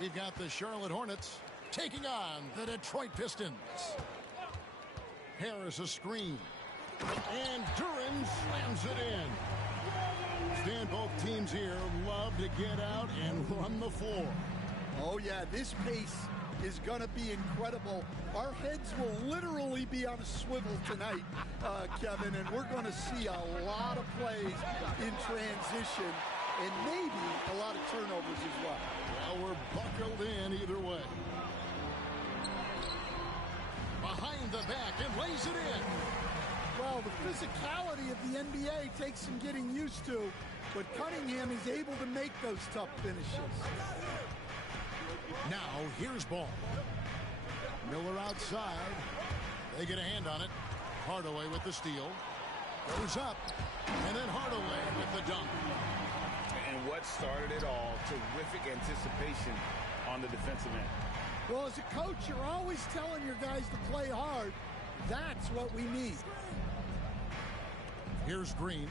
We've got the Charlotte Hornets taking on the Detroit Pistons. Harris a screen. And Duran slams it in. Stan, both teams here love to get out and run the floor. Oh, yeah, this pace is going to be incredible. Our heads will literally be on a swivel tonight, Kevin, and we're going to see a lot of plays in transition and maybe a lot of turnovers as well. Well, we're buckled in either way. Behind the back and lays it in. Well, the physicality of the NBA takes some getting used to, but Cunningham is able to make those tough finishes. Now, here's ball. Miller outside. They get a hand on it. Hardaway with the steal. Goes up. And then Hardaway with the dunk. And what started it all, terrific anticipation on the defensive end. Well, as a coach, you're always telling your guys to play hard. That's what we need. Here's Green.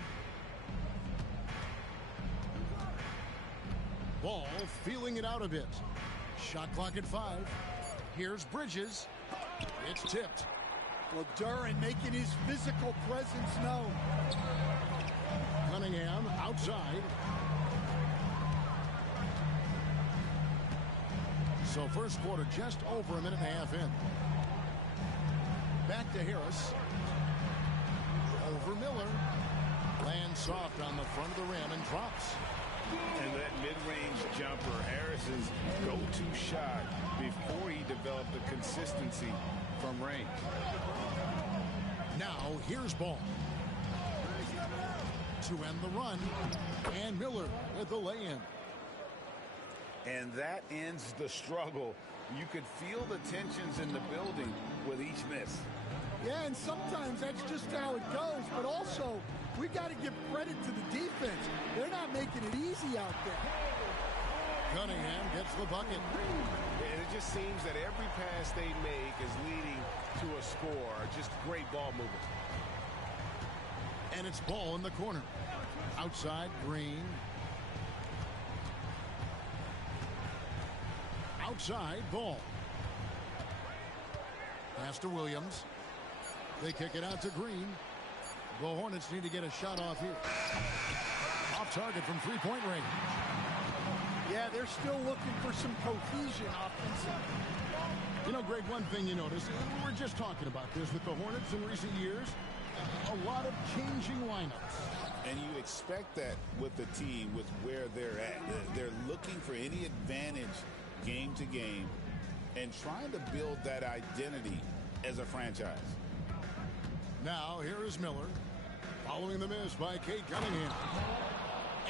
Ball feeling it out a bit. Shot clock at 5. Here's Bridges. It's tipped. Well, Duran making his physical presence known. Cunningham outside. So first quarter just over a minute and a half in. Back to Harris. Over Miller. Lands soft on the front of the rim and drops. And that mid-range jumper, Harris's go-to shot before he developed the consistency from range. Now here's ball. To end the run. And Miller with the lay-in. And that ends the struggle. You could feel the tensions in the building with each miss. Yeah, and sometimes that's just how it goes. But also, we got to give credit to the defense. They're not making it easy out there. Cunningham gets the bucket. And it just seems that every pass they make is leading to a score. Just great ball movement. And it's ball in the corner. Outside, Green. Outside, ball. Pass to Williams. They kick it out to Green. The Hornets need to get a shot off here. Off target from three-point range. Yeah, they're still looking for some cohesion offensively. You know, Greg, one thing you notice, we were just talking about this with the Hornets in recent years, a lot of changing lineups. And you expect that with the team, with where they're at. They're looking for any advantage game to game and trying to build that identity as a franchise. Now, here is Miller. Following the miss by CADE Cunningham.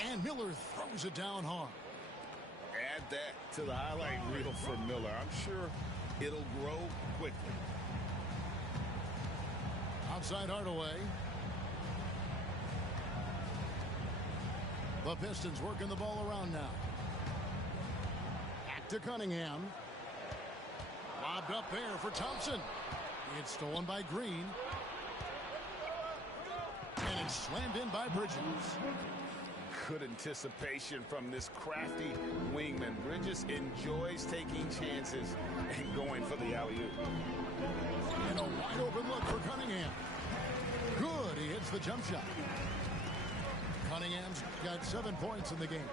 And Miller throws it down hard. Add that to the highlight reel for Miller. I'm sure it'll grow quickly. Outside Hardaway. The Pistons working the ball around now. Back to Cunningham. Lobbed up there for Thompson. It's stolen by Green. And it's slammed in by Bridges. Good anticipation from this crafty wingman. Bridges enjoys taking chances and going for the alley-oop. And a wide open look for Cunningham. Good, he hits the jump shot. Cunningham's got 7 points in the game.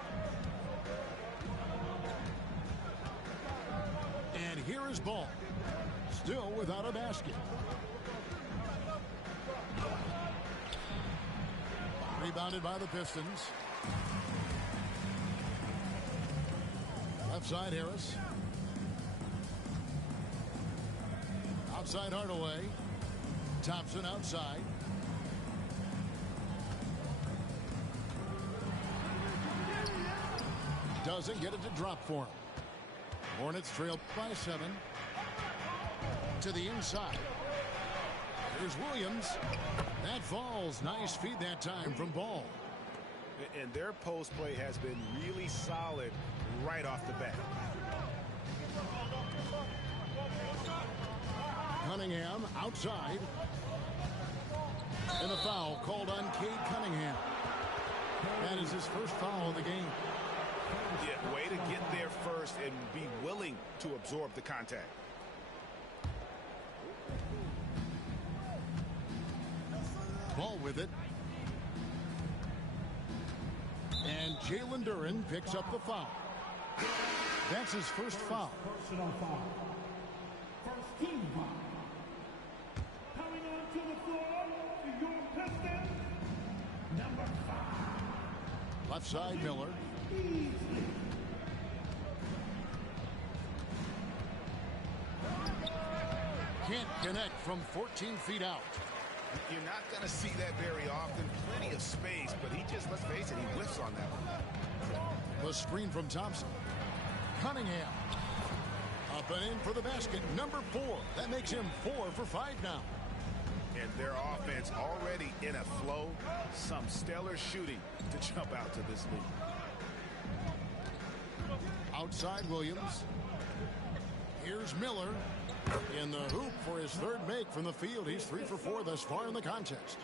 And here is ball. Still without a basket. Rebounded by the Pistons. Left side Harris. Outside Hardaway. Thompson outside. Doesn't get it to drop for him. Hornets trail by 7. To the inside. Here's Williams. That falls. Nice feed that time from Ball. And their post play has been really solid right off the bat. Cunningham outside. And a foul called on CADE Cunningham. That is his first foul of the game. Yeah, way to get there first and be willing to absorb the contact. Ball with it. And Jalen Duren picks up the foul. That's his first foul. Personal foul. First team foul. Coming onto the floor, your Pistons, number 5. Left side, Miller. Can't connect from 14 feet out. You're not going to see that very often. Plenty of space, but he just, let's face it, he whiffs on that one. The screen from Thompson. Cunningham. Up and in for the basket. Number 4. That makes him 4 for 5 now. And their offense already in a flow. Some stellar shooting to jump out to this lead. Outside Williams. Here's Miller. In the hoop for his third make from the field. He's 3 for 4 thus far in the contest.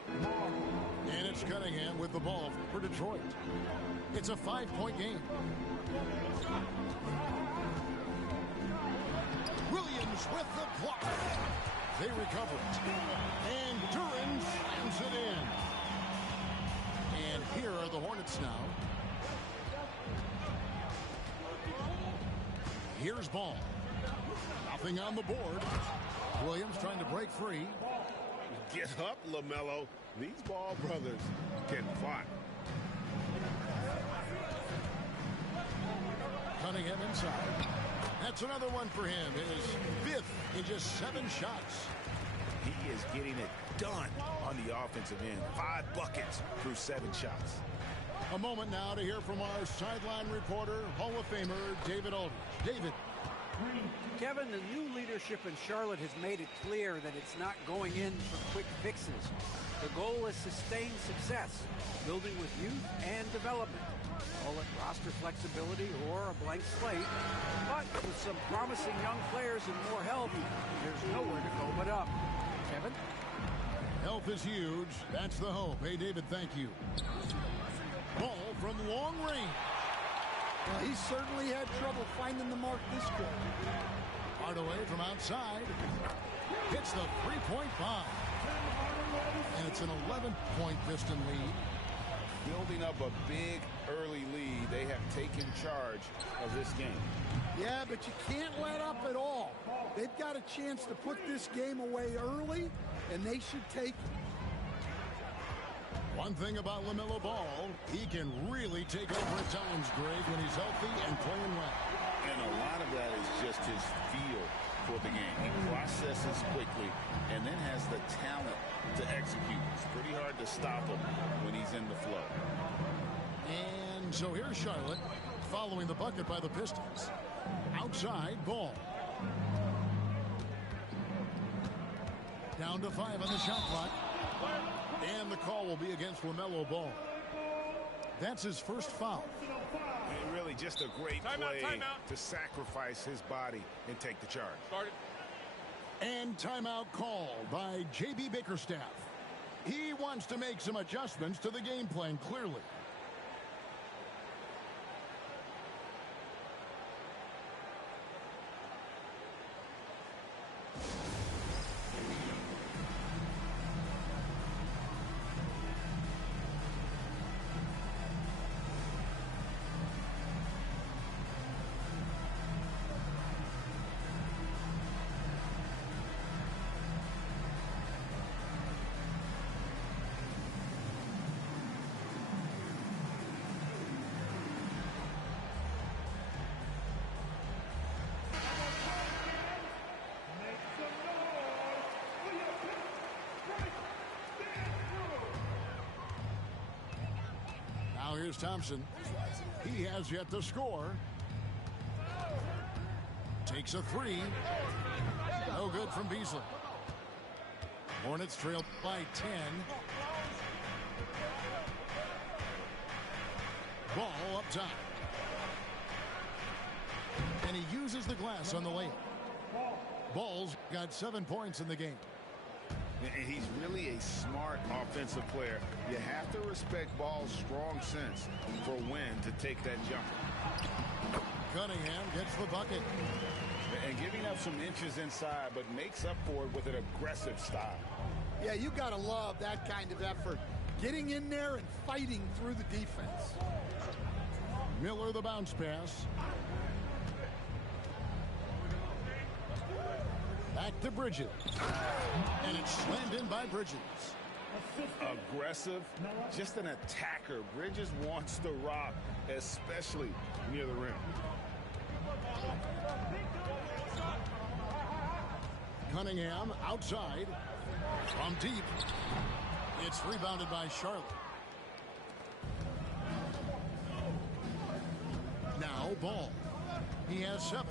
And it's Cunningham with the ball for Detroit. It's a 5-point game. Williams with the block. They recover it. And Duren slams it in. And here are the Hornets now. Here's Ball. Nothing on the board. Williams trying to break free. Get up, LaMelo. These Ball brothers can fly. Cunningham inside. That's another one for him. His 5th in just 7 shots. He is getting it done on the offensive end. 5 buckets through 7 shots. A moment now to hear from our sideline reporter, Hall of Famer David Aldridge. David. Kevin, the new leadership in Charlotte has made it clear that it's not going in for quick fixes. The goal is sustained success, building with youth and development. Call it roster flexibility or a blank slate. But with some promising young players and more help, there's nowhere to go but up. Kevin? Health is huge. That's the hope. Hey, David, thank you. Ball from long range. Well, he certainly had trouble finding the mark this quarter. Hardaway from outside. Hits the three-point bomb. And it's an 11-point Piston lead. Building up a big early lead. They have taken charge of this game. Yeah, but you can't let up at all. They've got a chance to put this game away early, and they should take it. One thing about LaMelo Ball, he can really take over at times, Greg, when he's healthy and playing well. And a lot of that is just his feel for the game. He processes quickly and then has the talent to execute. It's pretty hard to stop him when he's in the flow. And so here's Charlotte following the bucket by the Pistons. Outside, Ball. Down to 5 on the shot clock. And the call will be against LaMelo Ball. That's his first foul. And really just a great play to sacrifice his body and take the charge. And timeout called by J.B. Bickerstaff. He wants to make some adjustments to the game plan, clearly. Now here's Thompson. He has yet to score. Takes a 3. No good from Beasley. Hornets trail by 10. Ball up top. And he uses the glass on the layup. Ball's got 7 points in the game. And he's really a smart offensive player. You have to respect Ball's strong sense for when to take that jumper. Cunningham gets the bucket. And giving up some inches inside, but makes up for it with an aggressive style. Yeah, you got to love that kind of effort. Getting in there and fighting through the defense. Miller the bounce pass. Back to Bridges. And it's slammed in by Bridges. Aggressive, just an attacker. Bridges wants the rock, especially near the rim. Cunningham outside. From deep. It's rebounded by Charlotte. Now Ball. He has 7.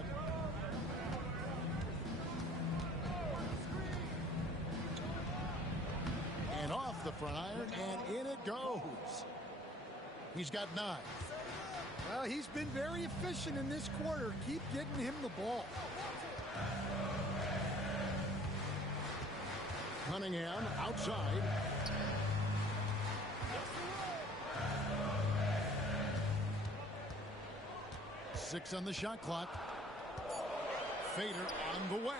And off the front iron, and in it goes. He's got 9. Well, he's been very efficient in this quarter. Keep getting him the ball. Cunningham outside. Six on the shot clock. Fader on the way.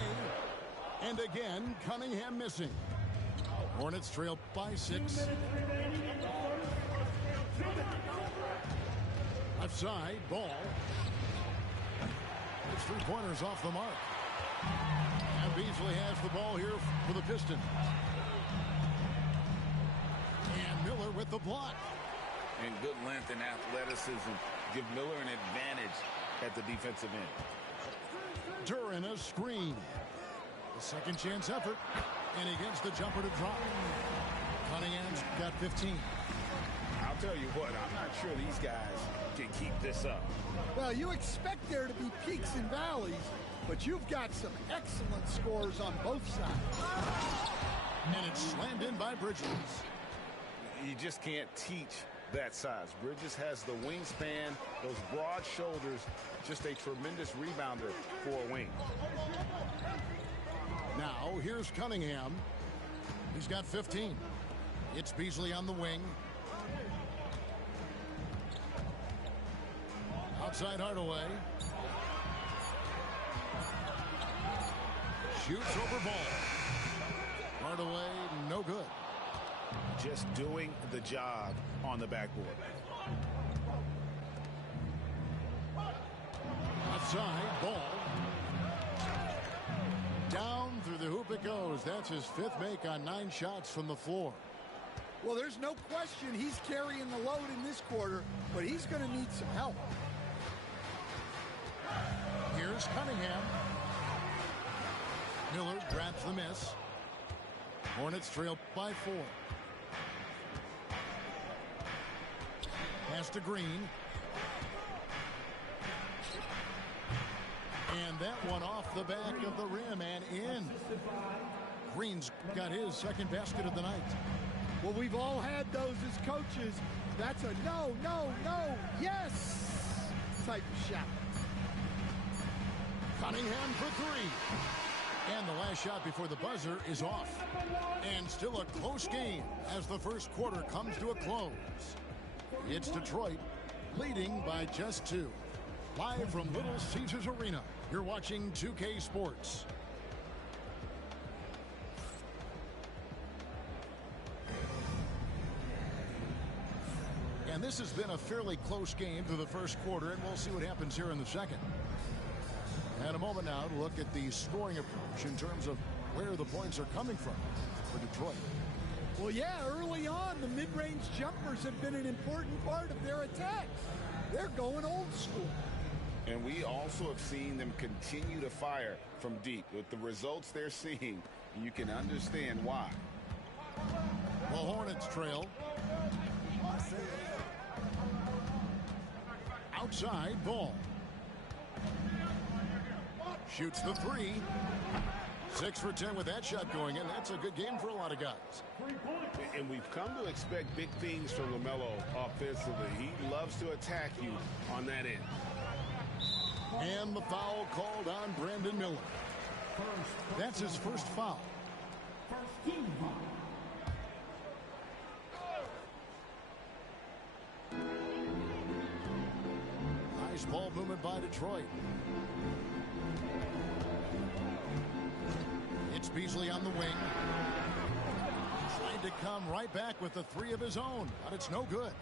And again, Cunningham missing. Hornets trail by 6. Left side, Ball. It's 3-pointers off the mark. And Beasley has the ball here for the Pistons. And Miller with the block. And good length and athleticism give Miller an advantage at the defensive end. Duran a screen. The second chance effort. And he gets the jumper to drop. Cunningham's got 15. I'll tell you what, I'm not sure these guys can keep this up. Well, you expect there to be peaks and valleys, but you've got some excellent scores on both sides. And it's slammed in by Bridges. You just can't teach that size. Bridges has the wingspan, those broad shoulders, just a tremendous rebounder for a wing. Now, here's Cunningham. He's got 15. It's Beasley on the wing. Outside Hardaway. Shoots over Ball. Hardaway, no good. Just doing the job on the backboard. Outside, Ball. Down through the hoop it goes. That's his 5th make on 9 shots from the floor. Well, there's no question he's carrying the load in this quarter, but he's going to need some help. Here's Cunningham. Miller grabs the miss. Hornets trail by 4. Pass to Green. And that one off the back of the rim and in. Green's got his 2nd basket of the night. Well, we've all had those as coaches. That's a no, no, no, yes type of shot. Cunningham for 3. And the last shot before the buzzer is off. And still a close game as the first quarter comes to a close. It's Detroit leading by just 2. Live from Little Caesars Arena, you're watching 2K Sports. And this has been a fairly close game through the first quarter, and we'll see what happens here in the second. And a moment now to look at the scoring approach in terms of where the points are coming from for Detroit. Well, yeah, early on, the mid-range jumpers have been an important part of their attacks. They're going old school. And we also have seen them continue to fire from deep. With the results they're seeing, you can understand why. The Hornets trail. Outside, Ball. Shoots the 3. 6 for 10 with that shot going in. That's a good game for a lot of guys. And we've come to expect big things from LaMelo offensively. He loves to attack you on that end. And the foul called on Brandon Miller. That's his first foul. First team foul. Nice ball movement by Detroit. It's Beasley on the wing. Trying to come right back with the three of his own, but it's no good.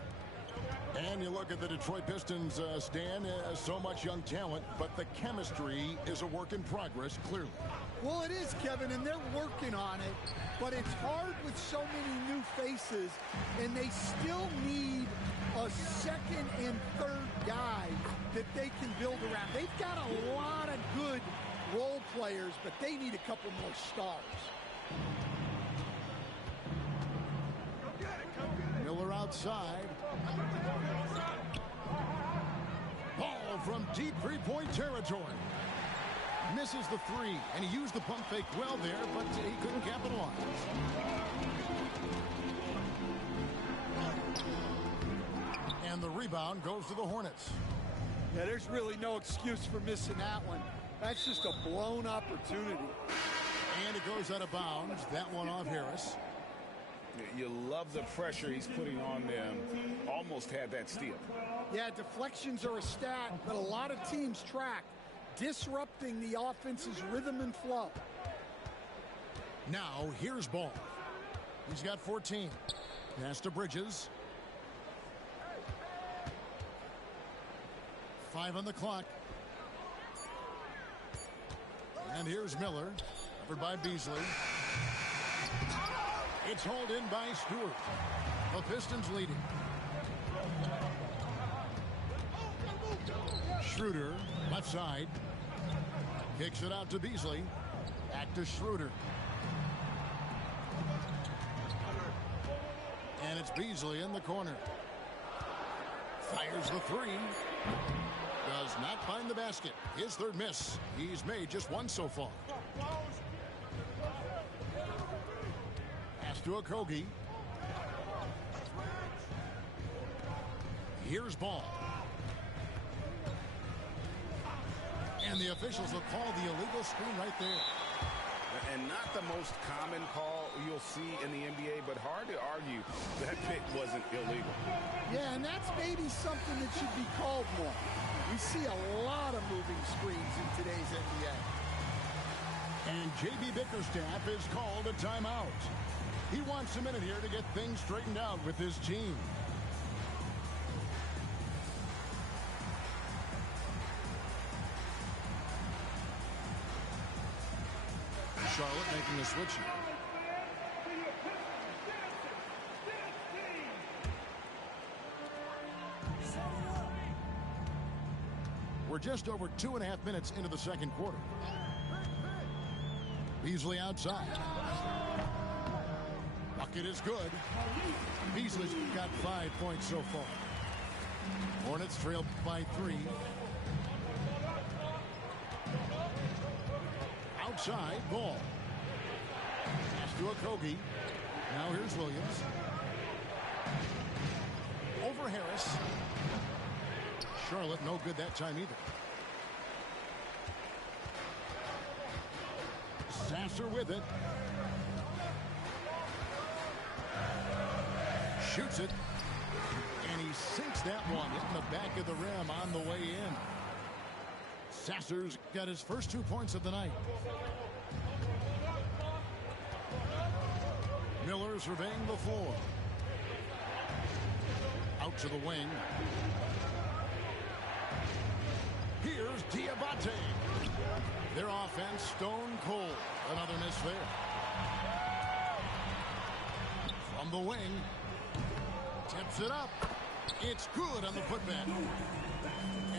And you look at the Detroit Pistons, Stan, so much young talent, but the chemistry is a work in progress, clearly. Well, it is, Kevin, and they're working on it, but it's hard with so many new faces, and they still need a second and third guy that they can build around. They've got a lot of good role players, but they need a couple more stars. Miller outside. Ball from deep three-point territory. Misses the three, and he used the pump fake well there, but he couldn't capitalize. And the rebound goes to the Hornets. Yeah, there's really no excuse for missing that one. That's just a blown opportunity. And it goes out of bounds. That one off Harris. You love the pressure he's putting on them. Almost had that steal. Yeah, deflections are a stat, but a lot of teams track, disrupting the offense's rhythm and flow. Now, here's Ball. He's got 14. Pass to Bridges. 5 on the clock. And here's Miller, covered by Beasley. It's hauled in by Stewart. The Pistons leading. Schroeder, left side. Kicks it out to Beasley. Back to Schroeder. And it's Beasley in the corner. Fires the three. Does not find the basket. His third miss. He's made just one so far. Pass to Okogie. Here's Ball. And the officials will call the illegal screen right there. And not the most common call you'll see in the NBA, but hard to argue that pick wasn't illegal. Yeah, and that's maybe something that should be called more. We see a lot of moving screens in today's NBA. And J.B. Bickerstaff is called a timeout. He wants a minute here to get things straightened out with his team. Charlotte making a switch here. We're just over 2.5 minutes into the second quarter. Beasley outside. Bucket is good. Beasley's got 5 points so far. Hornets trail by 3. Outside, Ball. Pass to Okogie. Now here's Williams. Over Harris. Charlotte no good that time either. Sasser with it. Shoots it. And he sinks that one, hitting the back of the rim on the way in. Sasser's got his first 2 points of the night. Miller surveying the floor. Out to the wing. Here's Diabate. Their offense stone cold. Another miss there. From the wing. Tips it up. It's good on the putback.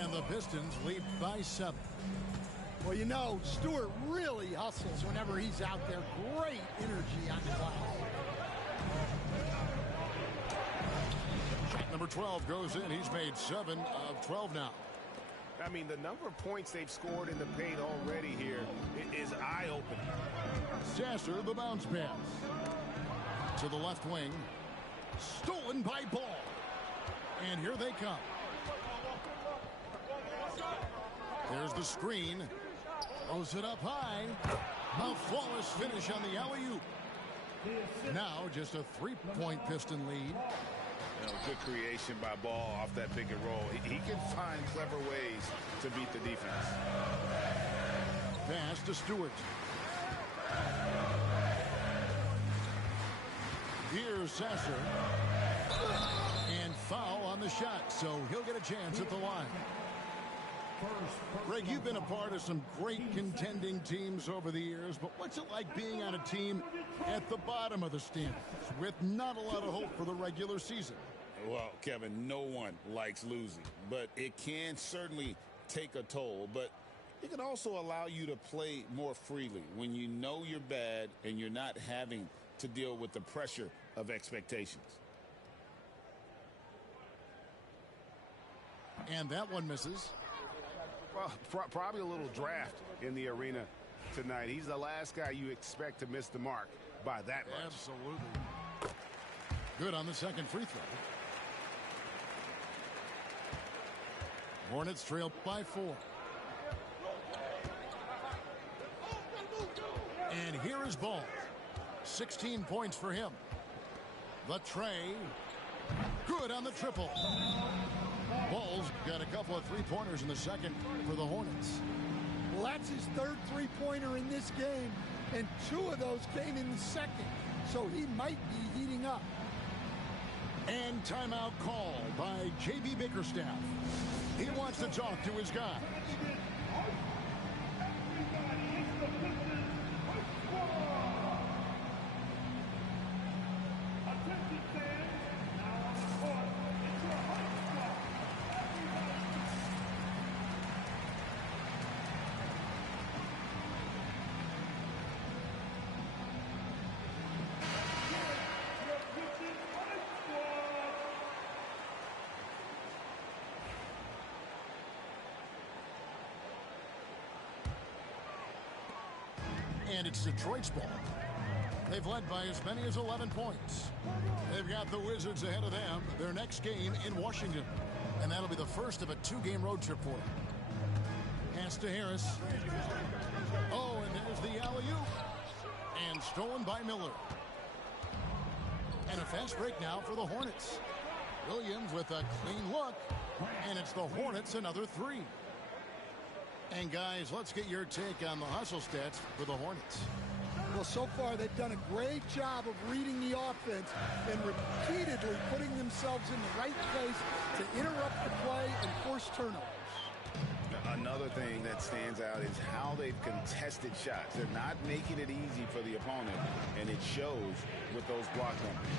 And the Pistons lead by 7. Well, you know, Stewart really hustles whenever he's out there. Great energy on the glass. Shot number 12 goes in. He's made 7 of 12 now. I mean, the number of points they've scored in the paint already here is eye-opening. Sasser, the bounce pass. To the left wing. Stolen by Ball. And here they come. There's the screen. Throws it up high. A flawless finish on the alley-oop. Now just a 3-point Piston lead. Good creation by Ball off that pick and roll. He can find clever ways to beat the defense. Pass to Stewart. Here's Sasser. And foul on the shot, so he'll get a chance at the line. Greg, you've been a part of some great contending teams over the years, but what's it like being on a team at the bottom of the standings with not a lot of hope for the regular season? Well, Kevin, no one likes losing, but it can certainly take a toll. But it can also allow you to play more freely when you know you're bad and you're not having to deal with the pressure of expectations. And that one misses. Well, probably a little draft in the arena tonight. He's the last guy you expect to miss the mark by that much. Absolutely. Good on the second free throw. Hornets trail by 4. And here is Ball. 16 points for him. The tray. Good on the triple. Ball's got a couple of three-pointers in the second for the Hornets. Well, that's his third three-pointer in this game, and 2 of those came in the second, so he might be heating up. And timeout call by J.B. Bickerstaff. He wants to talk to his guys. And it's Detroit's ball. They've led by as many as 11 points. They've got the Wizards ahead of them. Their next game in Washington. And that'll be the first of a 2-game road trip for them. Pass to Harris. Oh, and there's the alley-oop. And stolen by Miller. And a fast break now for the Hornets. Williams with a clean look. And it's the Hornets another 3. And guys, let's get your take on the hustle stats for the Hornets. Well, so far they've done a great job of reading the offense and repeatedly putting themselves in the right place to interrupt the play and force turnovers. Another thing that stands out is how they've contested shots. They're not making it easy for the opponent, and it shows with those block numbers.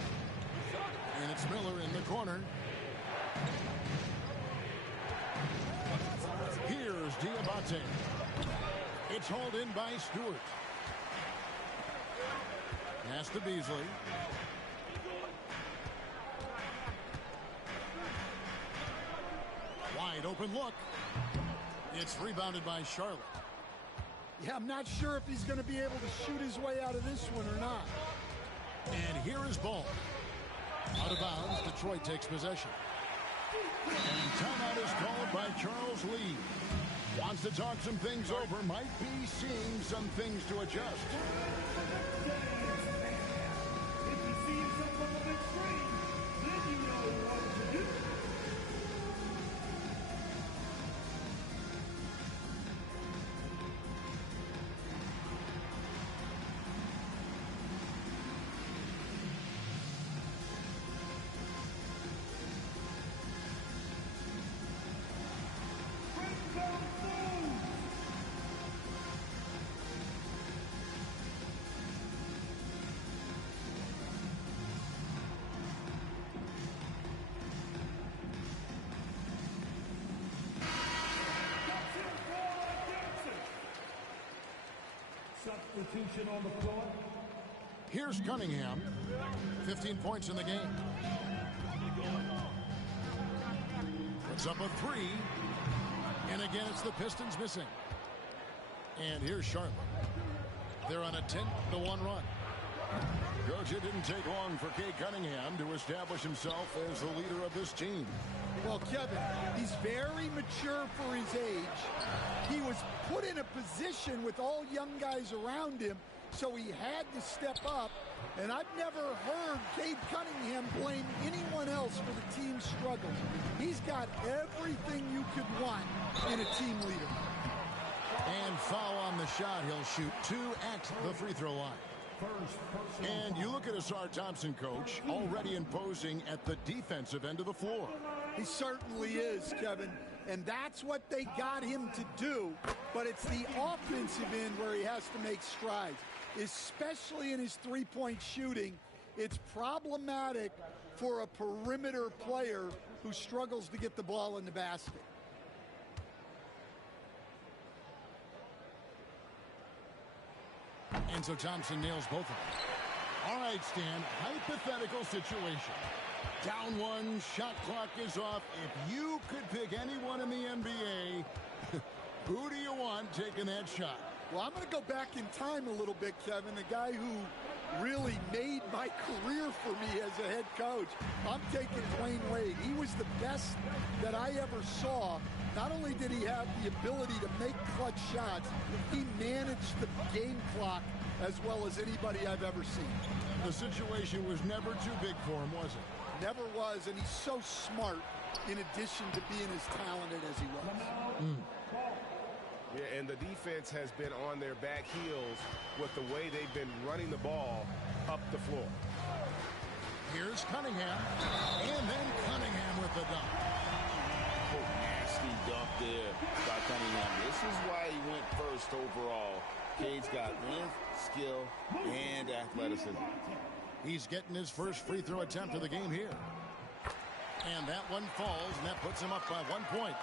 And it's Miller in the corner. Here's Diabate. It's hauled in by Stewart. Pass to Beasley. Wide open look. It's rebounded by Charlotte. Yeah, I'm not sure if he's going to be able to shoot his way out of this one or not. And here is Ball. Out of bounds, Detroit takes possession. And timeout is called by Charles Lee. Wants to talk some things over, might be seeing some things to adjust. Substitution on the floor. Here's Cunningham. 15 points in the game. Puts up a 3. And again, it's the Pistons missing. And here's Charlotte. They're on a 10-1 run. Coach, it didn't take long for Cade Cunningham to establish himself as the leader of this team. Well, Kevin, he's very mature for his age. He was put in a position with all young guys around him so he had to step up. And I've never heard CADE Cunningham blame anyone else for the team's struggles. He's got everything you could want in a team leader. And foul on the shot. He'll shoot 2 at the free throw line. And you look at Asar Thompson, coach, already imposing at the defensive end of the floor. He certainly is, Kevin. And that's what they got him to do. But it's the offensive end where he has to make strides, especially in his three-point shooting. It's problematic for a perimeter player who struggles to get the ball in the basket. And so Thompson nails both of them. All right, Stan, hypothetical situation. Down 1, shot clock is off. If you could pick anyone in the NBA, who do you want taking that shot? Well, I'm going to go back in time a little bit, Kevin. The guy who really made my career for me as a head coach. I'm taking Dwayne Wade. He was the best that I ever saw. Not only did he have the ability to make clutch shots, he managed the game clock as well as anybody I've ever seen. The situation was never too big for him, was it? Never was, and he's so smart in addition to being as talented as he was. Yeah, and the defense has been on their back heels with the way they've been running the ball up the floor. Here's Cunningham, and then Cunningham with the dunk. Oh, nasty dunk there by Cunningham. This is why he went first overall. Cade's got length, skill, and athleticism. He's getting his first free throw attempt of the game here. And that one falls, and that puts him up by 1 point.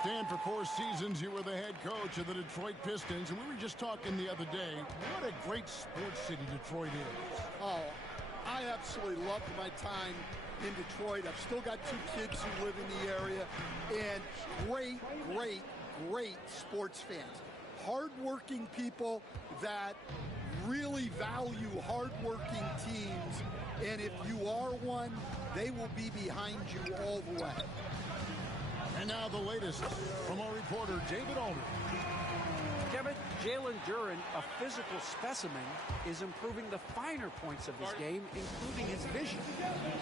Stan, for 4 seasons, you were the head coach of the Detroit Pistons, and we were just talking the other day. What a great sports city Detroit is. Oh, I absolutely loved my time in Detroit. I've still got 2 kids who live in the area, and great sports fans. Hard-working people that really value hard-working teams, and if you are one, they will be behind you all the way. And now the latest from our reporter, David Aldridge. Kevin, Jalen Duren, a physical specimen, is improving the finer points of his game, including his vision.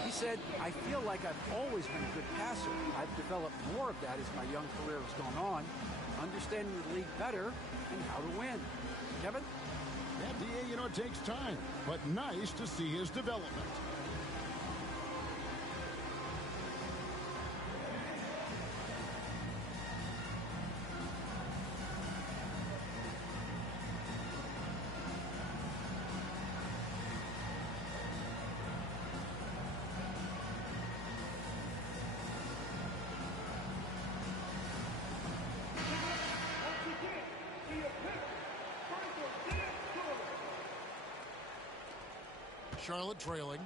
He said, "I feel like I've always been a good passer. I've developed more of that as my young career has gone on, understanding the league better and how to win." Kevin? Yeah, DA, you know, it takes time, but nice to see his development. Charlotte trailing.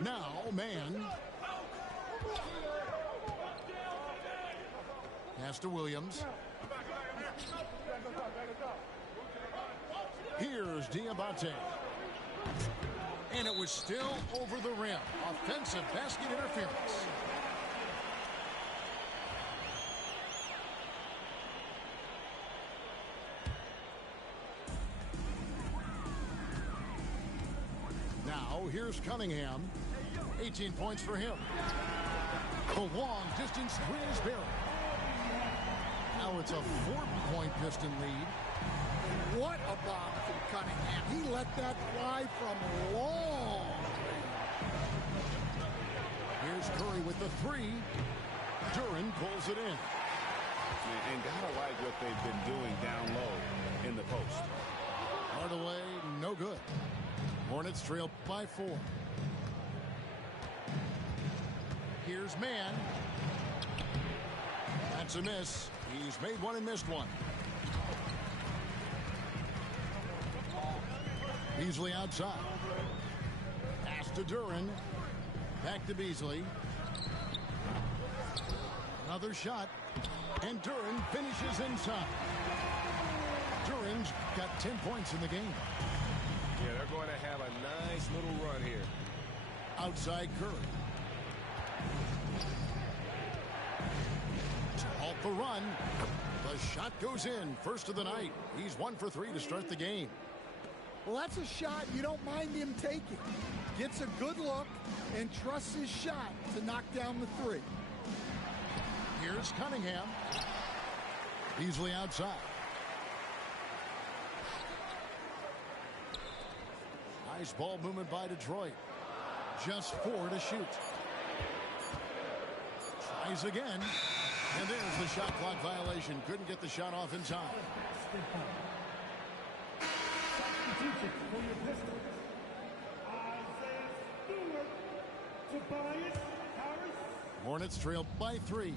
Now, man. Pass to Williams. Here's Diabate. And it was still over the rim. Offensive basket interference. Here's Cunningham. 18 points for him. The long distance three is buried. Now it's a 4-point Piston lead. What a bomb from Cunningham. He let that fly from long. Here's Curry with the 3. Duren pulls it in. And gotta like what they've been doing down low in the post. Hardaway, no good. Hornets trail by 4. Here's Mann. That's a miss. He's made one and missed one. Beasley outside. Pass to Duren. Back to Beasley. Another shot. And Duren finishes inside. Duren's got 10 points in the game. Yeah, they're going to have a nice little run here. Outside Curry. To halt the run. The shot goes in. First of the night. He's 1 for 3 to start the game. Well, that's a shot you don't mind him taking. Gets a good look and trusts his shot to knock down the three. Here's Cunningham. Easily outside. Nice ball movement by Detroit. Just 4 to shoot. Tries again. And there's the shot clock violation. Couldn't get the shot off in time. Hornets trail by 3.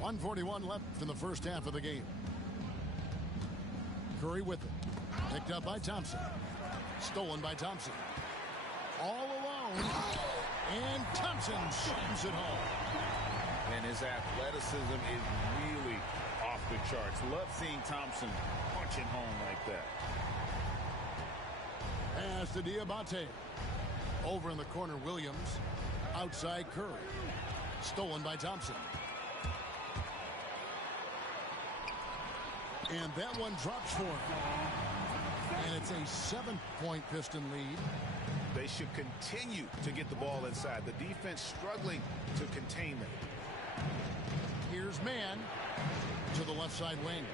.141 left in the first half of the game. Curry with it. Picked up by Thompson. Stolen by Thompson. All alone. And Thompson slams it home. And his athleticism is really off the charts. Love seeing Thompson punch it home like that. Pass to Diabate. Over in the corner, Williams. Outside Curry. Stolen by Thompson. And that one drops for him. And it's a 7-point Piston lead. They should continue to get the ball inside. The defense struggling to contain them. Here's Mann to the left side wing.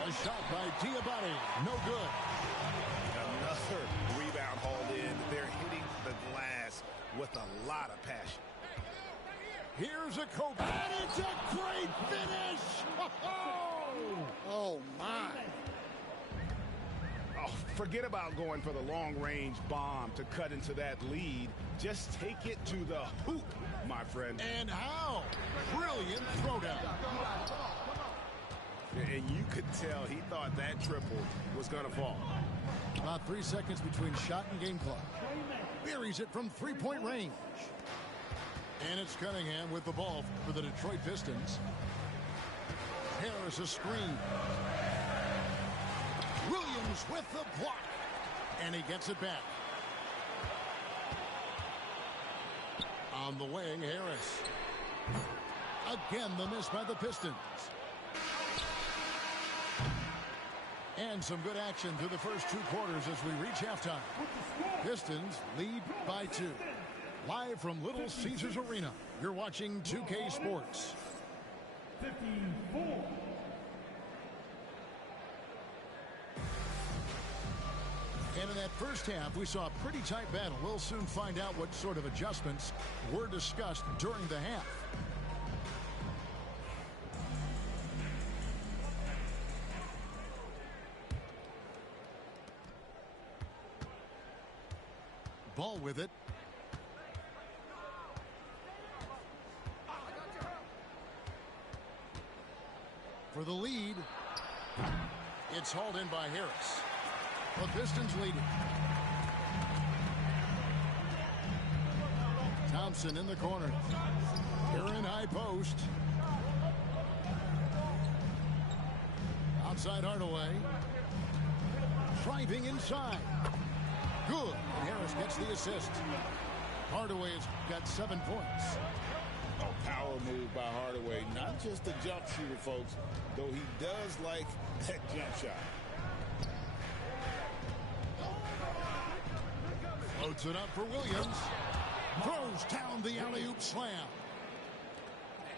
A shot by Diabate. No good. Another rebound hauled in. They're hitting the glass with a lot of passion. Here's a Kobe. And it's a great finish. Oh, my. Oh, forget about going for the long-range bomb to cut into that lead. Just take it to the hoop, my friend. And how? Brilliant throwdown. And you could tell he thought that triple was going to fall. About 3 seconds between shot and game clock. Buries it from 3-point range. And it's Cunningham with the ball for the Detroit Pistons. Harris a screen. Williams with the block. And he gets it back. On the wing, Harris. Again, the miss by the Pistons. And some good action through the first 2 quarters as we reach halftime. Pistons lead by 2. Live from Little Caesars Arena, you're watching 2K Sports. 54. And in that first half, we saw a pretty tight battle. We'll soon find out what sort of adjustments were discussed during the half. Ball with it. For the lead, it's hauled in by Harris. The Pistons leading. Thompson in the corner. Here in high post. Outside Hardaway. Driving inside. Good. And Harris gets the assist. Hardaway has got 7 points. A power move by Hardaway. Not just a jump shooter, folks, though he does like that jump shot. Floats it up for Williams. Throws down the alley-oop slam.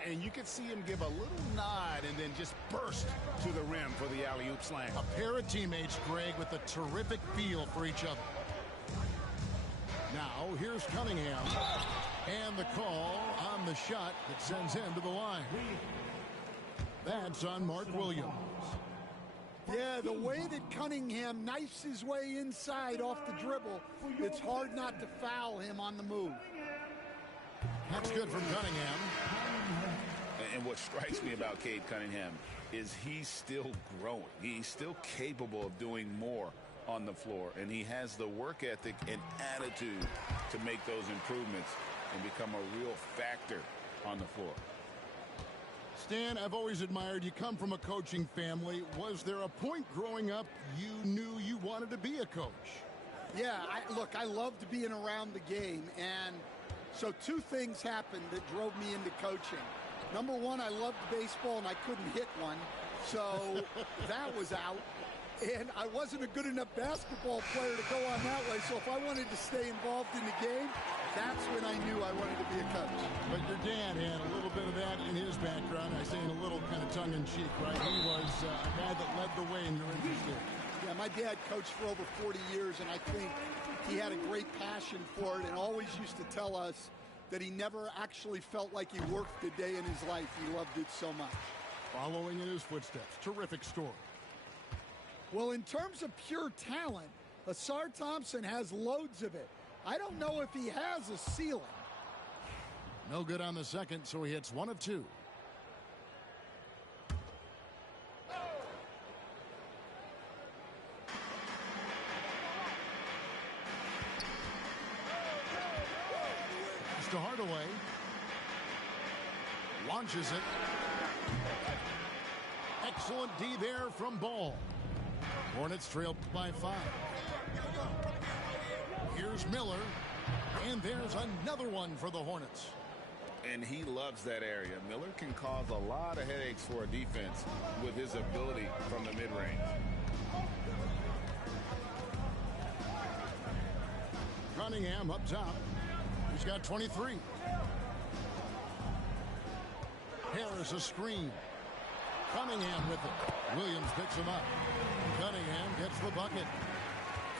And you can see him give a little nod and then just burst to the rim for the alley-oop slam. A pair of teammates, Greg, with a terrific feel for each other. Now, here's Cunningham. And the call on the shot that sends him to the line. That's on Mark Williams. Yeah, the way that Cunningham knifes his way inside off the dribble, it's hard not to foul him on the move. That's good from Cunningham. And what strikes me about CADE Cunningham is he's still growing. He's still capable of doing more on the floor, and he has the work ethic and attitude to make those improvements and become a real factor on the floor. Stan, I've always admired you. Come from a coaching family. Was there a point growing up you knew you wanted to be a coach? Yeah, look, I loved being around the game, and So two things happened that drove me into coaching. Number one, I loved baseball and I couldn't hit one, so that was out. And I wasn't a good enough basketball player to go on that way, so if I wanted to stay involved in the game, that's when I knew I wanted to be a coach. But your dad had a little bit of that in his background. I say in a little kind of tongue-in-cheek, right? He was a guy that led the way in your industry. Yeah, my dad coached for over 40 years, and I think he had a great passion for it and always used to tell us that he never actually felt like he worked a day in his life. He loved it so much. Following in his footsteps. Terrific story. Well, in terms of pure talent, Asar Thompson has loads of it. I don't know if he has a ceiling. No good on the second, so he hits 1 of 2. To Hardaway. Launches it. Excellent D there from Ball. Hornets trail by 5. Here's Miller. And there's another one for the Hornets. And he loves that area. Miller can cause a lot of headaches for a defense with his ability from the mid-range. Cunningham up top. He's got 23. Harris a screen. Cunningham with it. Williams picks him up. Cunningham gets the bucket.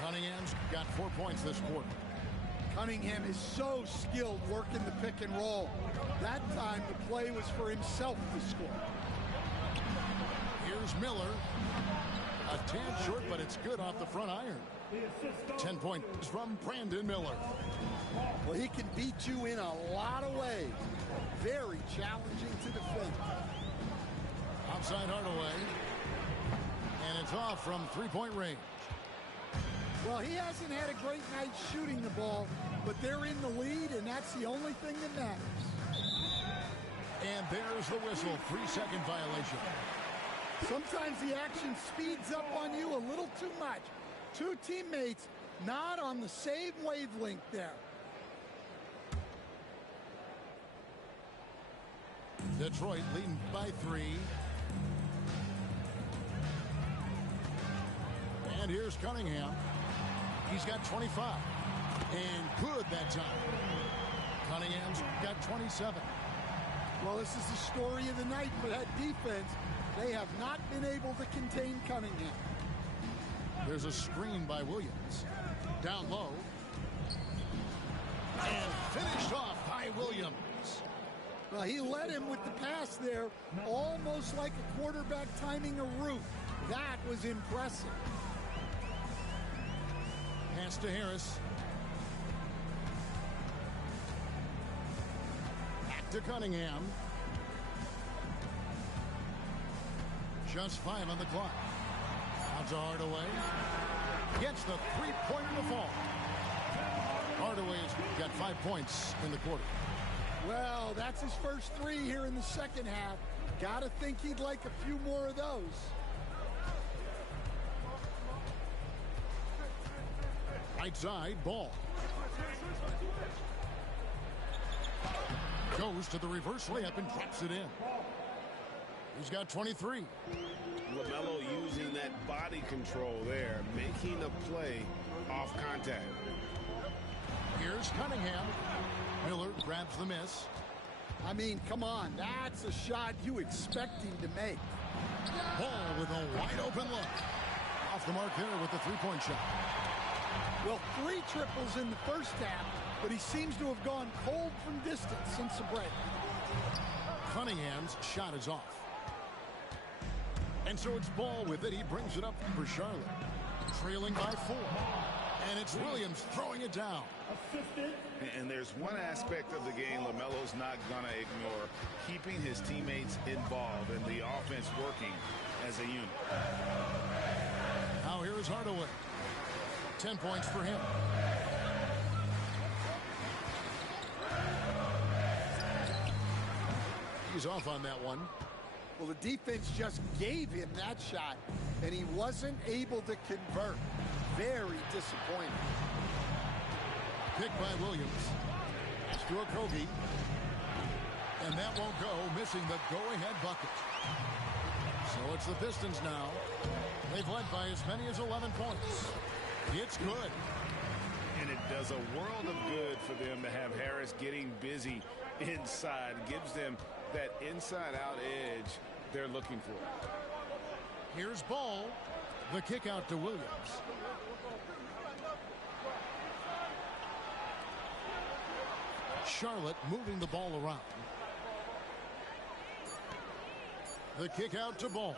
Cunningham's got 4 points this quarter. Cunningham is so skilled working the pick and roll. That time the play was for himself to score. Here's Miller. A tad short, but it's good off the front iron. 10 points from Brandon Miller. Well, he can beat you in a lot of ways. Very challenging to defend. Outside Hardaway. And it's off from three-point range. Well, he hasn't had a great night shooting the ball, but they're in the lead, and that's the only thing that matters. And there's the whistle. 3-second violation. Sometimes the action speeds up on you a little too much. Two teammates not on the same wavelength there. Detroit leading by 3. And here's Cunningham. He's got 25. And good that time. Cunningham's got 27. Well, this is the story of the night for that defense. They have not been able to contain Cunningham. There's a screen by Williams. Down low. And finished off by Williams. Well, he led him with the pass there, almost like a quarterback timing a route. That was impressive. Pass to Harris. Back to Cunningham. Just 5 on the clock. Out to Hardaway. Gets the three-pointer to fall. Hardaway's got 5 points in the quarter. Well, that's his first 3 here in the second half. Gotta think he'd like a few more of those. Right side, Ball. Goes to the reverse layup and drops it in. He's got 23. LaMelo using that body control there, making a play off contact. Here's Cunningham. Miller grabs the miss. I mean, come on. That's a shot you expect him to make. Ball with a wide open look. Off the mark there with the three-point shot. Well, 3 triples in the first half, but he seems to have gone cold from distance since the break. Cunningham's shot is off. And so it's Ball with it. He brings it up for Charlotte. Trailing by 4. And it's Williams throwing it down. And there's one aspect of the game LaMelo's not going to ignore, keeping his teammates involved and the offense working as a unit. Now here is Hardaway. 10 points for him. He's off on that one. Well, the defense just gave him that shot, and he wasn't able to convert. Very disappointing. Picked by Williams. Pass to to Okogie. And that won't go, missing the go-ahead bucket. So it's the Pistons now. They've led by as many as 11 points. It's good. And it does a world of good for them to have Harris getting busy inside. Gives them that inside-out edge they're looking for. Here's Ball. The kick out to Williams. Charlotte moving the ball around. The kick out to Ball.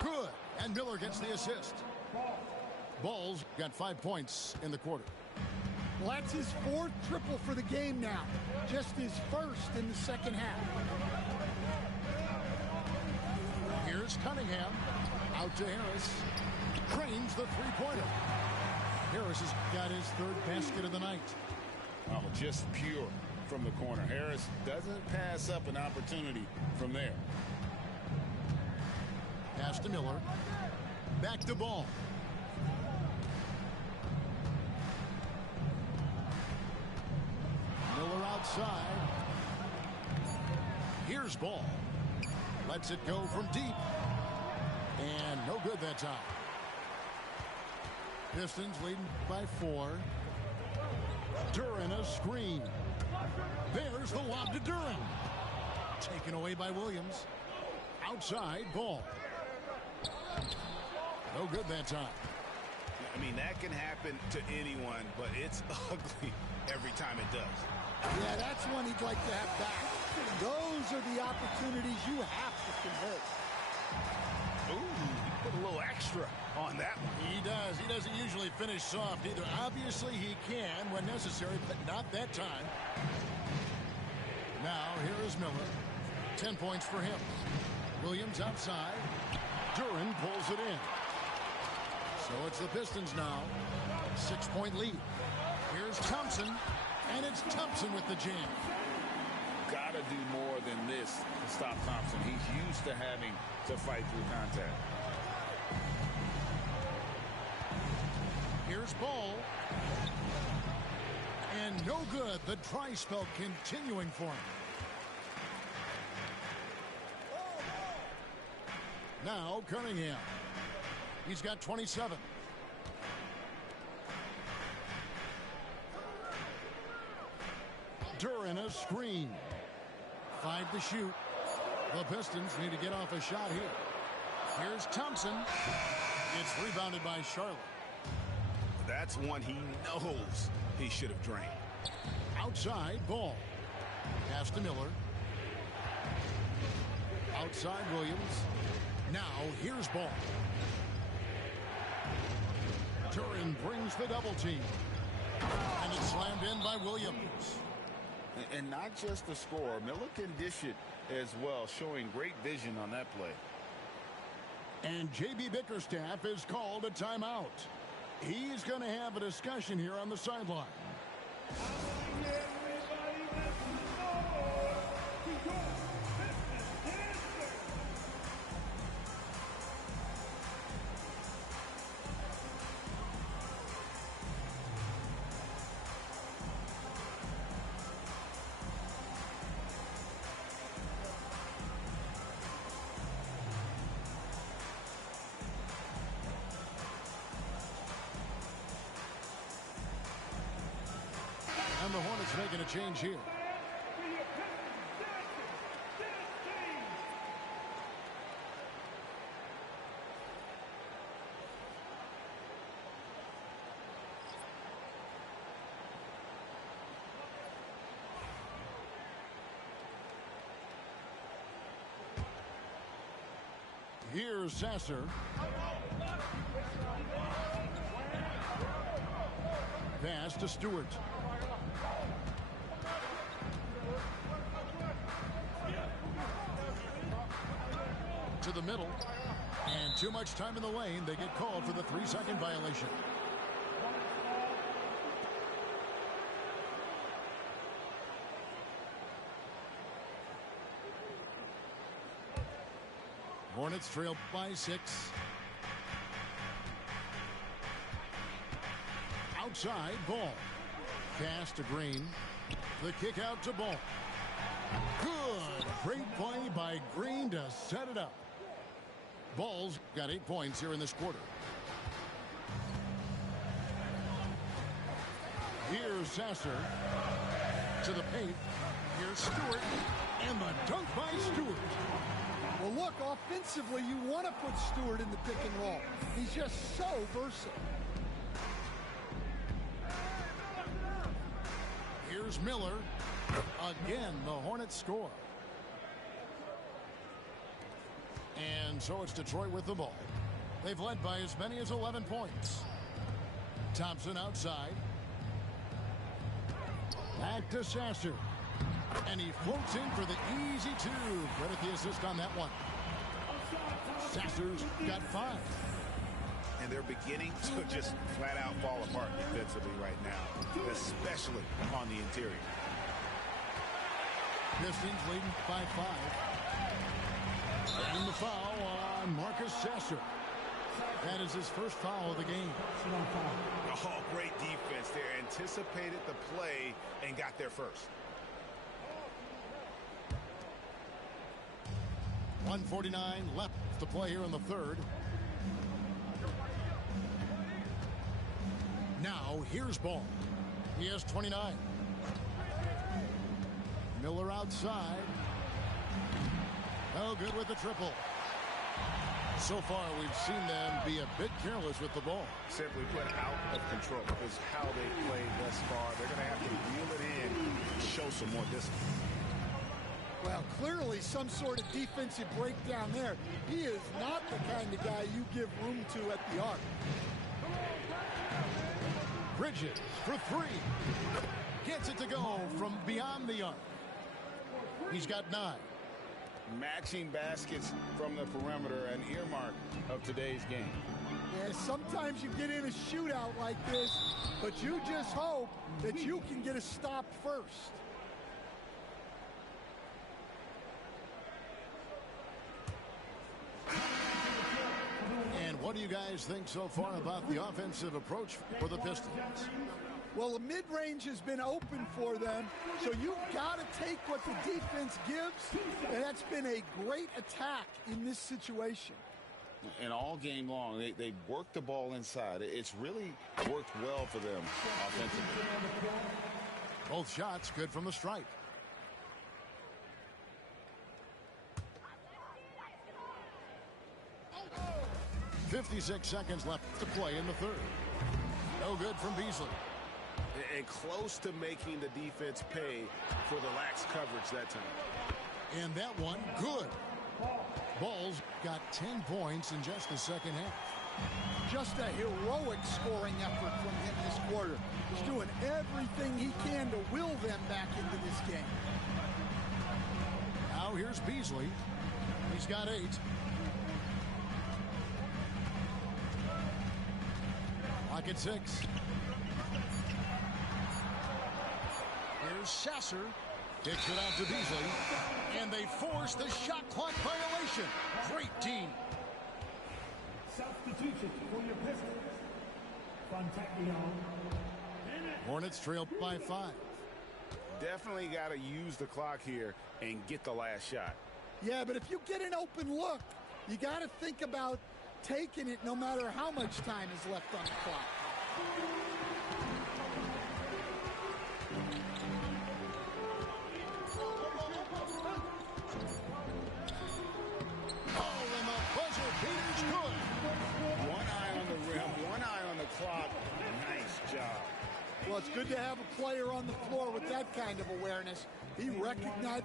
Good. And Miller gets the assist. Ball's got 5 points in the quarter. Well, that's his 4th triple for the game now. Just his 1st in the second half. Here's Cunningham. Out to Harris. Cranes the three-pointer. Harris has got his 3rd basket of the night. Oh, just pure from the corner. Harris doesn't pass up an opportunity from there. Pass to Miller. Back to Ball. Miller outside. Here's Ball. Lets it go from deep. And no good that time. Pistons leading by 4. Duran a screen. There's the lob to Duran. Taken away by Williams. Outside Ball. No good that time. I mean, that can happen to anyone, but it's ugly every time it does. Yeah, that's one he'd like to have back. Those are the opportunities you have to convert. Ooh, he put a little extra on that one. He does. He doesn't usually finish soft either. Obviously, he can when necessary, but not that time. Now, here is Miller. 10 points for him. Williams outside. Duran pulls it in. So it's the Pistons now. 6-point lead. Here's Thompson. And it's Thompson with the jam. Got to do more than this to stop Thompson. He's used to having to fight through contact. Here's Ball. And no good. The dry spell continuing for him. Now Cunningham. He's got 27. Duran a screen. 5 to shoot. The Pistons need to get off a shot here. Here's Thompson. It's rebounded by Charlotte. That's one he knows he should have drained. Outside Ball. Pass to Miller. Outside Williams. Now here's Ball. Duran brings the double team. And it's slammed in by Williams. And not just the score. Miller can dish it as well, showing great vision on that play. And J.B. Bickerstaff is called a timeout. He's going to have a discussion here on the sideline. And the Hornets making a change here. Here's Sasser. Pass to Stewart. To the middle. And too much time in the lane. They get called for the 3-second violation. Hornets trail by 6. Outside Ball. Pass to Green. The kick out to Ball. Good. Great play by Green to set it up. Ball's got 8 points here in this quarter. Here's Sasser to the paint. Here's Stewart. And the dunk by Stewart. Well, look, offensively, you want to put Stewart in the pick and roll. He's just so versatile. Here's Miller. Again, the Hornets score. And so it's Detroit with the ball. They've led by as many as 11 points. Thompson outside. Back to Sasser. And he floats in for the easy two. Credit the assist on that one. Sasser's got 5. And they're beginning to just flat out fall apart defensively right now, especially on the interior. Pistons leading by 5. And the foul on Marcus Sasser. That is his first foul of the game. Oh, great defense there. Anticipated the play and got there first. 1:49 left to play here in the third. Now here's Ball. He has 29. Miller outside. Oh, good with the triple. So far, we've seen them be a bit careless with the ball. Simply put, out of control is how they played thus far. They're going to have to reel it in and show some more discipline. Well, clearly some sort of defensive breakdown there. He is not the kind of guy you give room to at the arc. Bridges for 3. Gets it to go from beyond the arc. He's got 9. Matching baskets from the perimeter, an earmark of today's game. Yeah, sometimes you get in a shootout like this, but you just hope that you can get a stop first. And what do you guys think so far about the offensive approach for the Pistons? Well, the mid-range has been open for them, so you've got to take what the defense gives, and that's been a great attack in this situation. And all game long, they worked the ball inside. It's really worked well for them offensively. Both shots good from the stripe. .56 seconds left to play in the third. No good from Beasley. And close to making the defense pay for the lax coverage that time. And that one, good. Ball's got 10 points in just the second half. Just a heroic scoring effort from him this quarter. He's doing everything he can to will them back into this game. Now here's Beasley. He's got 8. Clock at 6. Here's Sasser. Kicks it out to Beasley. And they force the shot clock violation. Great team. Substitution for your Pistons. Hornets trail by 5. Definitely got to use the clock here and get the last shot. Yeah, but if you get an open look, you got to think about taking it no matter how much time is left on the clock. Well, it's good to have a player on the floor with that kind of awareness. He recognized.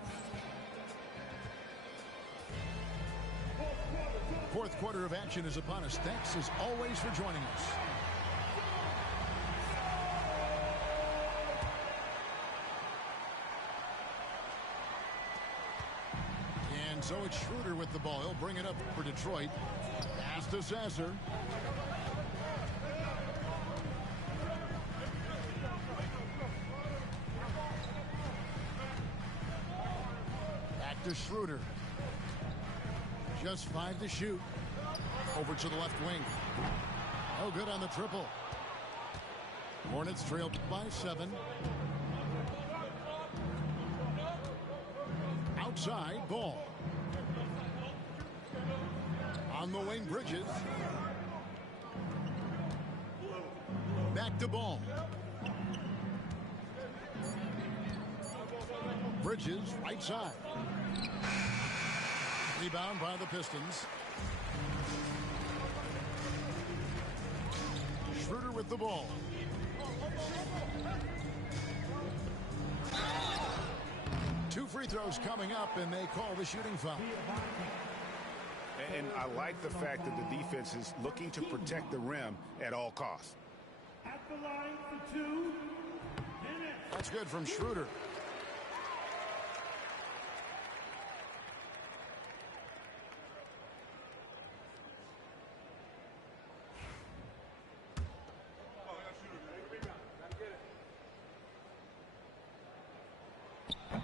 Fourth quarter of action is upon us. Thanks as always for joining us. And so it's Schroeder with the ball. He'll bring it up for Detroit. Pass to Sasser. To Schroeder. Just 5 to shoot. Over to the left wing. No good on the triple. Hornets trailed by 7. outside, ball. On the wing, Bridges. Back to ball. Bridges, right side. Rebound by the Pistons. Schroeder with the ball. Two free throws coming up, and they call the shooting foul. And I like the fact that the defense is looking to protect the rim at all costs. At the line for 2 minutes. That's good from Schroeder.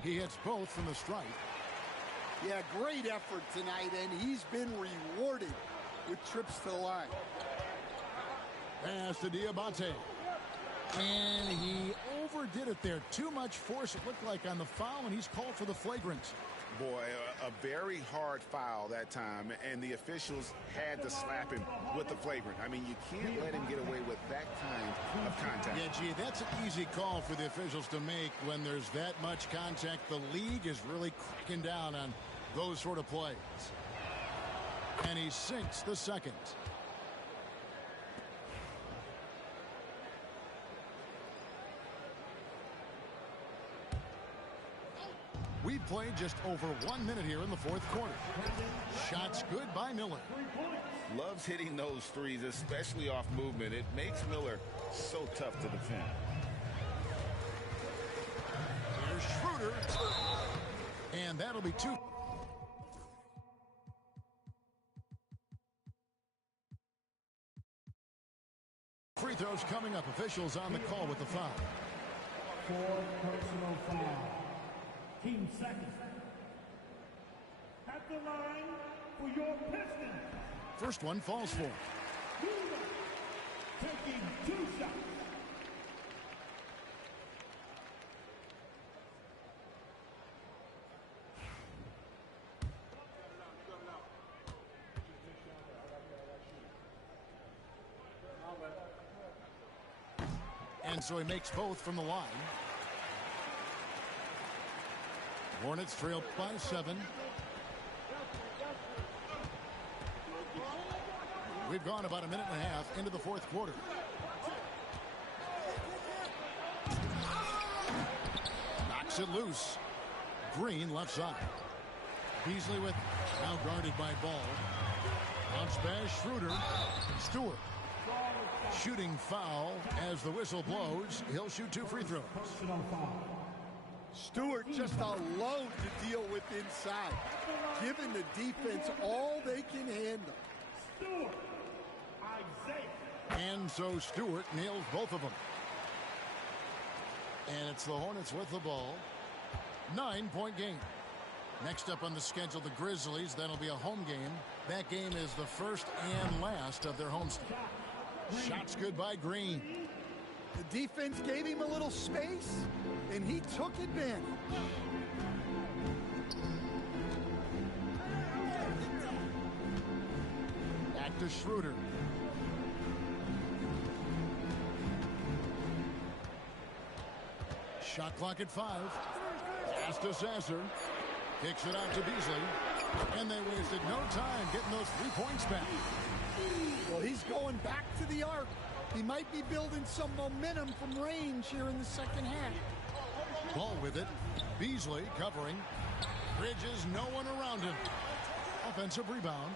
He hits both from the stripe. Yeah, great effort tonight, and he's been rewarded with trips to the line. Pass to Diabate. And he overdid it there. Too much force, it looked like, on the foul, and he's called for the flagrant. Boy, a very hard foul that time, and the officials had to slap him with the flagrant. I mean, you can't let him get away with that kind of contact. Yeah, gee, that's an easy call for the officials to make when there's that much contact. The league is really cracking down on those sort of plays. And he sinks the second. We've played just over 1 minute here in the fourth quarter. Shots good by Miller. Loves hitting those threes, especially off movement. It makes Miller so tough to defend. Here's Schroeder. And that'll be 2. Free throws coming up. Officials on the call with the foul. 4 personal foul. Team second. At the line for your Pistons. First one falls for. Taking 2 shots. And so he makes both from the line. Hornets trail by 7. We've gone about a minute and a half into the fourth quarter. Knocks it loose. Green left side. Beasley with now guarded by Ball. Bounce pass Schroeder. Stewart. Shooting foul as the whistle blows. He'll shoot 2 free throws. Stewart just a load to deal with inside, giving the defense all they can handle. Stewart. Isaiah. And so Stewart nails both of them. And it's the Hornets with the ball. 9-point game. Next up on the schedule, the Grizzlies. That'll be a home game. That game is the first and last of their homestand. Shots good by Green. The defense gave him a little space, and he took advantage. Back to Schroeder. Shot clock at 5. Pass to Sasser. Kicks it out to Beasley. And they wasted no time getting those 3 points back. Well, he's going back to the arc. He might be building some momentum from range here in the second half. Ball with it. Beasley covering. Bridges, no one around him. Offensive rebound.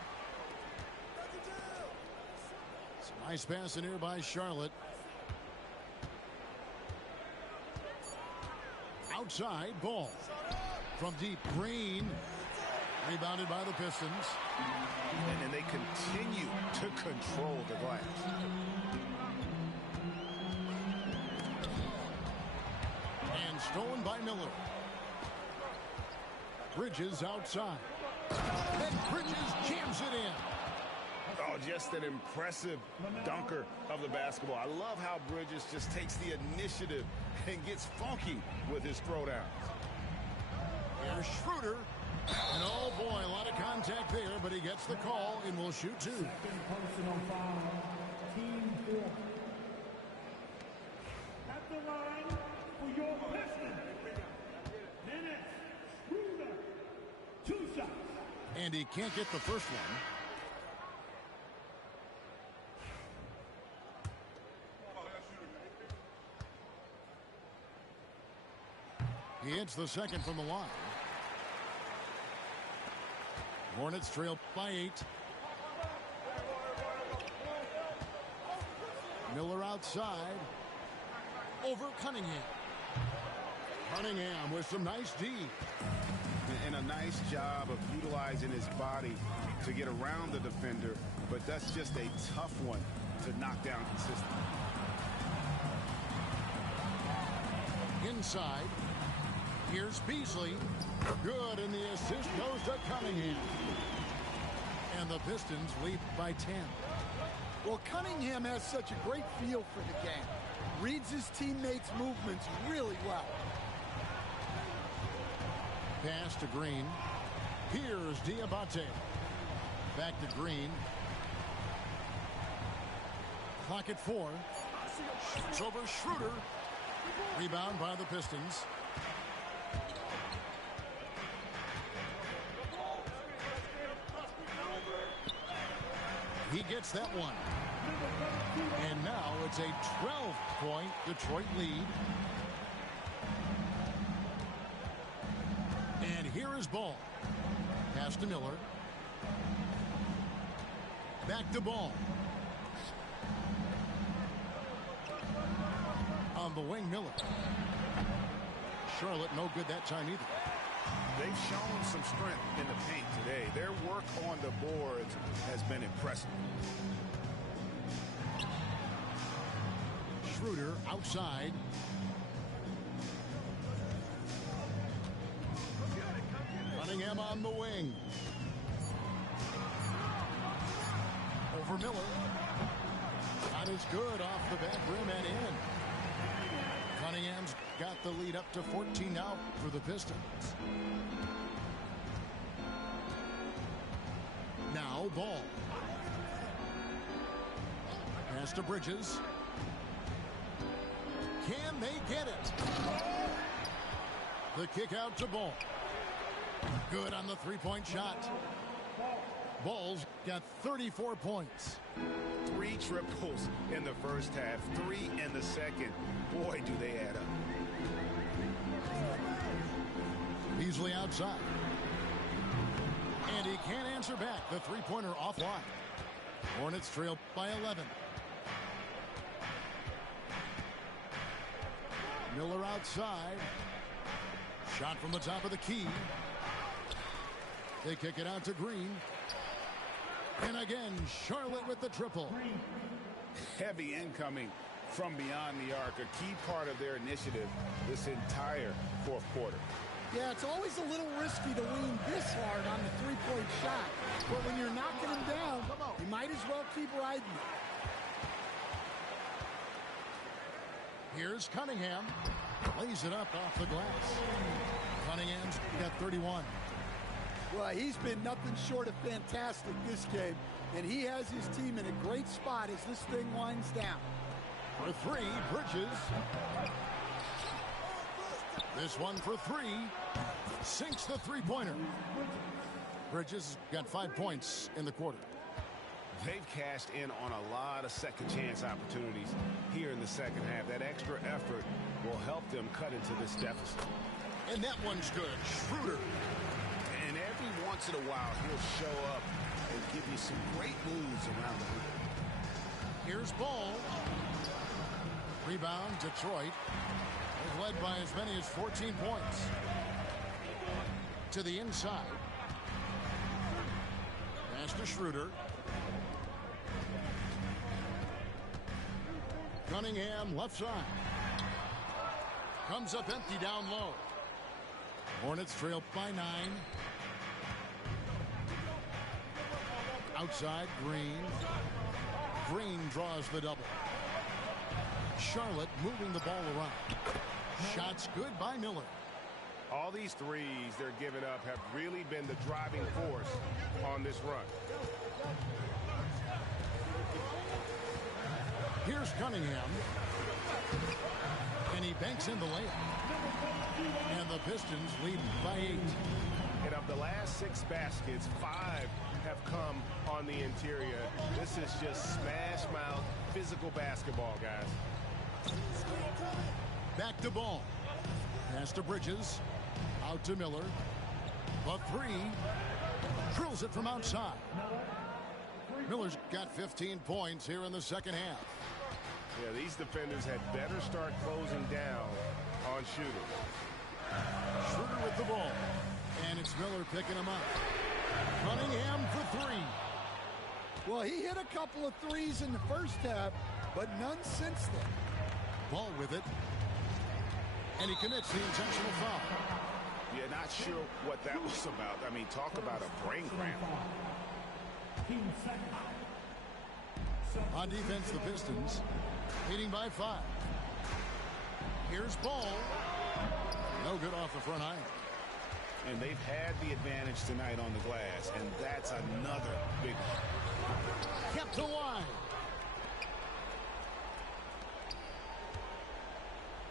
Some nice pass in here by Charlotte. Outside, Ball. From deep, Green. Rebounded by the Pistons. And then they continue to control the glass. And stolen by Miller. Bridges outside. And Bridges jams it in. Oh, just an impressive dunker of the basketball. I love how Bridges just takes the initiative and gets funky with his throwdowns. Here's Schroeder. And oh boy, a lot of contact there, but he gets the call and will shoot two. Second personal foul. Team 4. At the line for your Pistons. Dennis Schroeder. 2 shots. And he can't get the first one. He hits the second from the line. Hornets trail by 8. Miller outside. Over Cunningham. Cunningham with some nice D. And a nice job of utilizing his body to get around the defender, but that's just a tough one to knock down consistently. Inside. Here's Beasley. Good, and the assist goes to Cunningham. And the Pistons lead by 10. Well, Cunningham has such a great feel for the game. Reads his teammates' movements really well. Pass to Green. Here's Diabate. Back to Green. Clock at 4. Shoots over Schroeder. Rebound by the Pistons. He gets that one. And now it's a 12-point Detroit lead. And here is Ball. Pass to Miller. Back to Ball. On the wing, Miller. Charlotte no good that time either. They've shown some strength in the paint today. Their work on the boards has been impressive. Schroeder outside. Cunningham on the wing. Over Miller. Shot is good off the back rim and in. Cunningham's got the lead up to 14 now for the Pistons. Now Ball. Pass to Bridges. Can they get it? The kick out to Ball. Good on the three-point shot. Ball's got 34 points. 3 triples in the first half, 3 in the second. Boy, do they add up. Beasley outside. And he can't answer back. The three-pointer offline. Hornets trail by 11. Miller outside. Shot from the top of the key. They kick it out to Green. And again, Charlotte with the triple. Heavy incoming from beyond the arc, a key part of their initiative this entire fourth quarter. Yeah, it's always a little risky to lean this hard on the three-point shot. But when you're knocking him down, you might as well keep riding it. Here's Cunningham. Lays it up off the glass. Cunningham's got 31. Well, he's been nothing short of fantastic this game. And he has his team in a great spot as this thing winds down. For 3, Bridges. This one for 3. Sinks the three-pointer. Bridges got 5 points in the quarter. They've cashed in on a lot of second chance opportunities here in the second half. That extra effort will help them cut into this deficit. And that one's good. Schroeder. And every once in a while, he'll show up and give you some great moves around the hoop. Here's Ball. Rebound, Detroit. Is led by as many as 14 points. To the inside. Pass to Schroeder. Cunningham left side. Comes up empty down low. Hornets trail by 9. Outside, Green. Green draws the double. Charlotte moving the ball around. Shots good by Miller. All these threes they're giving up have really been the driving force on this run. Here's Cunningham. And he banks in the layup. And the Pistons lead by 8. And of the last 6 baskets, 5 have come on the interior. This is just smash mouth physical basketball, guys. Back to Ball. Pass to Bridges. Out to Miller. The 3. Drills it from outside. Miller's got 15 points here in the second half. Yeah, these defenders had better start closing down on shooters. Schroeder with the ball. And it's Miller picking him up. Cunningham for 3. Well, he hit a couple of threes in the first half, but none since then. Ball with it. And he commits the intentional foul. Yeah, not sure what that was about. I mean, talk about a brain cramp. On defense, the Pistons leading by 5. Here's Ball. No good off the front iron. And they've had the advantage tonight on the glass, and that's another big one. Kept alive.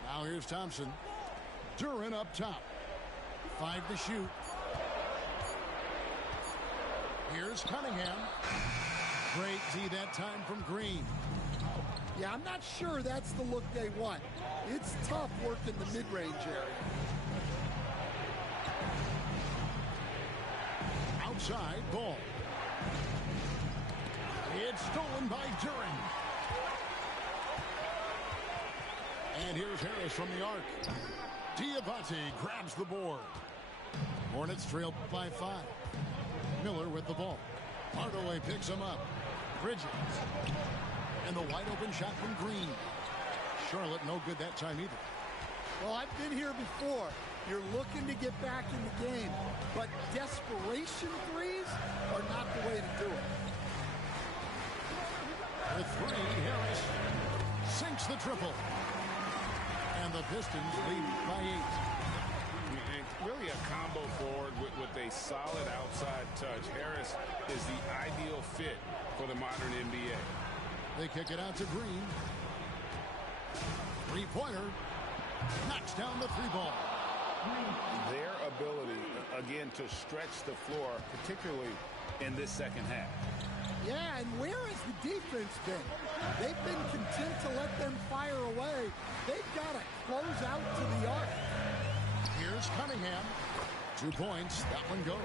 Now here's Thompson. Duran up top. 5 to shoot. Here's Cunningham. Great D that time from Green. Yeah, I'm not sure that's the look they want. It's tough working the mid-range area. Outside Ball. It's stolen by Duran. And here's Harris from the arc. Diabate grabs the board. Hornets trail by 5. Miller with the ball. Hardaway picks him up. Bridges. And the wide open shot from Green. Charlotte no good that time either. Well, I've been here before. You're looking to get back in the game, but desperation threes are not the way to do it. With 3, Harris sinks the triple. And the Pistons lead by 8. And really a combo forward with a solid outside touch. Harris is the ideal fit for the modern NBA. They kick it out to Green. 3-pointer. Knocks down the 3-ball. Their ability, again, to stretch the floor, particularly in this second half. Yeah, and where has the defense been? They've been content to let them fire away. They've got to close out to the arc. Here's Cunningham. 2 points. That one goes.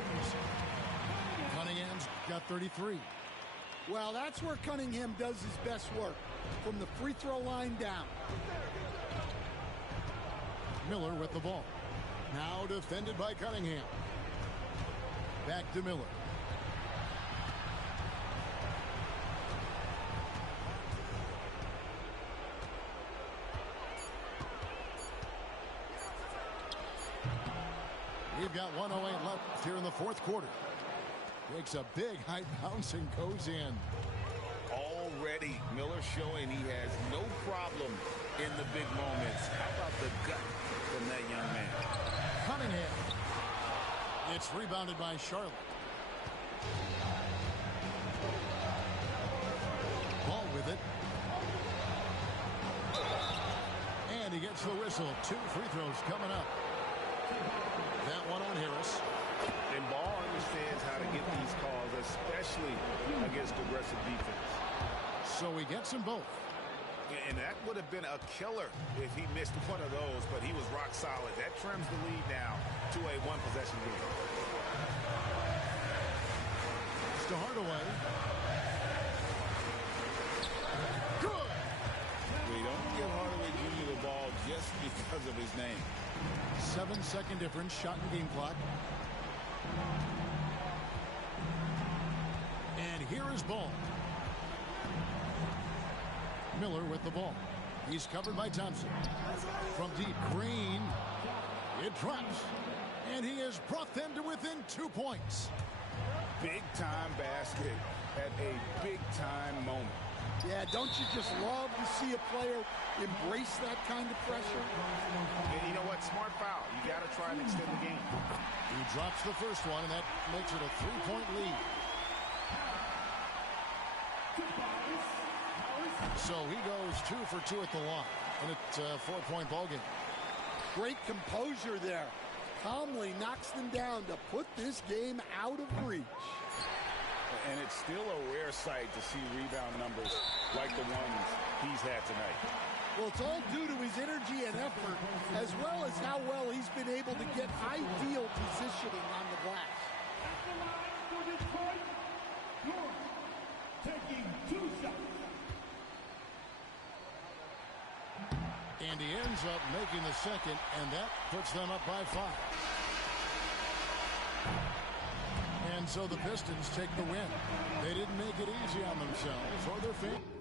Cunningham's got 33. Well, that's where Cunningham does his best work, from the free throw line down. Miller with the ball. Now defended by Cunningham. Back to Miller. We've got 1:08 left here in the fourth quarter. Takes a big high bounce and goes in. Already, Miller showing he has no problem in the big moments. How about the gut from that young man? Cunningham. It's rebounded by Charlotte. Ball with it. And he gets the whistle. 2 free throws coming up. That one on Harris. And Ball understands how to get these calls, especially against aggressive defense. So he gets them both. And that would have been a killer if he missed one of those, but he was rock solid. That trims the lead now to a 1-possession game. It's to Hardaway. Good. We don't give Hardaway Jr. the ball just because of his name. 7-second difference, shot and game clock. And here is Ball. Miller with the ball. He's covered by Thompson. From deep, Green. It drops. And he has brought them to within 2 points. Big-time basket at a big-time moment. Yeah, don't you just love to see a player embrace that kind of pressure? And you know what? Smart foul. You got to try and extend the game. He drops the first one, and that makes it a 3-point lead. So he goes 2 for 2 at the line, and it's a 4-point ball game. Great composure there. Calmly knocks them down to put this game out of reach. And it's still a rare sight to see rebound numbers like the ones he's had tonight. Well, it's all due to his energy and effort, as well as how well he's been able to get ideal positioning on the glass. At the line for Detroit, York taking 2 shots. And he ends up making the second, and that puts them up by 5. And so the Pistons take the win. They didn't make it easy on themselves or their fans.